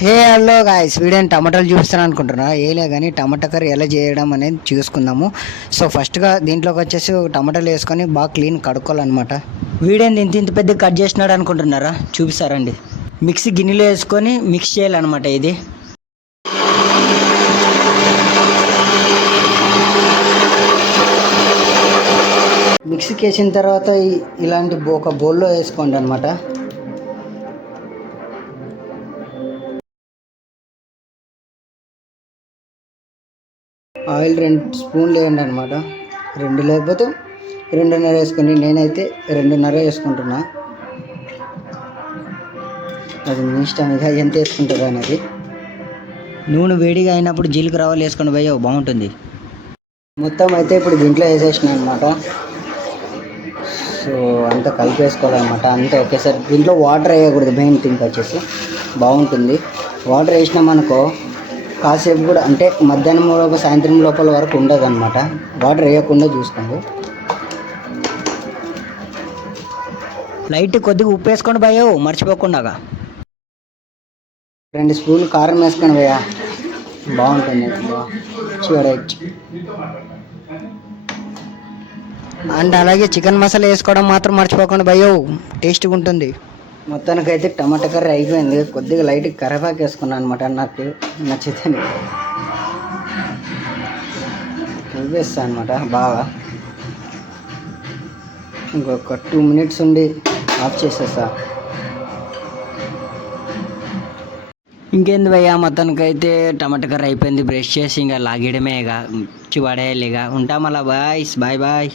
Hello guys, వీడియోని టమాటాలు చూపిస్తాను అనుకుంటున్నా. ఏలే కానీ టమాటా కర్రీ ఎలా చేయడం అనేది చూసుకుందాము. సో ఫస్ట్గా దీంట్లోకి వచ్చేసి టమాటాలు వేసుకొని బాగా క్లీన్ కడుక్కోవాలన్నమాట. వీడియోని ఇంత పెద్ద కట్ చేసినాడు అనుకుంటున్నారా, చూపిస్తారండి. మిక్సీ గిన్నెలో వేసుకొని మిక్స్ చేయాలన్నమాట. ఇది మిక్సీకి వేసిన తర్వాత ఇలాంటి ఒక బౌల్లో వేసుకోండి అనమాట. ఆయిల్ 2 స్పూన్లు వేయండి అనమాట. 2 లేకపోతే 2.5 వేసుకోండి. నేనైతే 2.5 వేసుకుంటున్నా. అది మీ ఇష్టం, ఇక ఎంత వేసుకుంటారు అనేది. నూనె వేడిగా అయినప్పుడు జీలకర్ర ఆవాలు వేసుకొని పోయి బాగుంటుంది. మొత్తం అయితే ఇప్పుడు దీంట్లో వేసేసిన అనమాట. సో అంతా కలిపేసుకోవాలన్నమాట. అంతా ఒకేసారి. దీంట్లో వాటర్ వేయకూడదు, మెయిన్ థింగ్ వచ్చేసి. బాగుంటుంది. వాటర్ వేసినామనుకో కాసేపు కూడా, అంటే మధ్యాహ్నం లోపల సాయంత్రం లోపల వరకు ఉండదు అనమాట. వాటర్ వేయకుండా చూసుకోండి. లైట్ కొద్దిగా ఉప్పు వేసుకొని పోయావు మర్చిపోకుండా. 2 స్పూన్లు కారం వేసుకొని పోయా, బాగుంటుంది. చూడవచ్చు. అండ్ అలాగే చికెన్ మసాలా వేసుకోవడం మాత్రం మర్చిపోకుండా పోయావు, టేస్ట్గా ఉంటుంది. మొత్తానికైతే టమాటా కర్రీ అయిపోయింది. కొద్దిగా లైట్ కరివేపాకు వేసుకున్నాను అనమాట, నాకు నచ్చితే వేస్తాను అనమాట. బాగా ఇంకొక 2 మినిట్స్ ఉండి ఆఫ్ చేసేస్తా. ఇంకేంది భయ్యా, మొత్తానికైతే టమాటా కర్రీ అయిపోయింది. బ్రష్ చేసి ఇంకా లాగేయడమే, ఇక చివాడేయాలి. ఇక ఉంటాం అలా. Bye bye.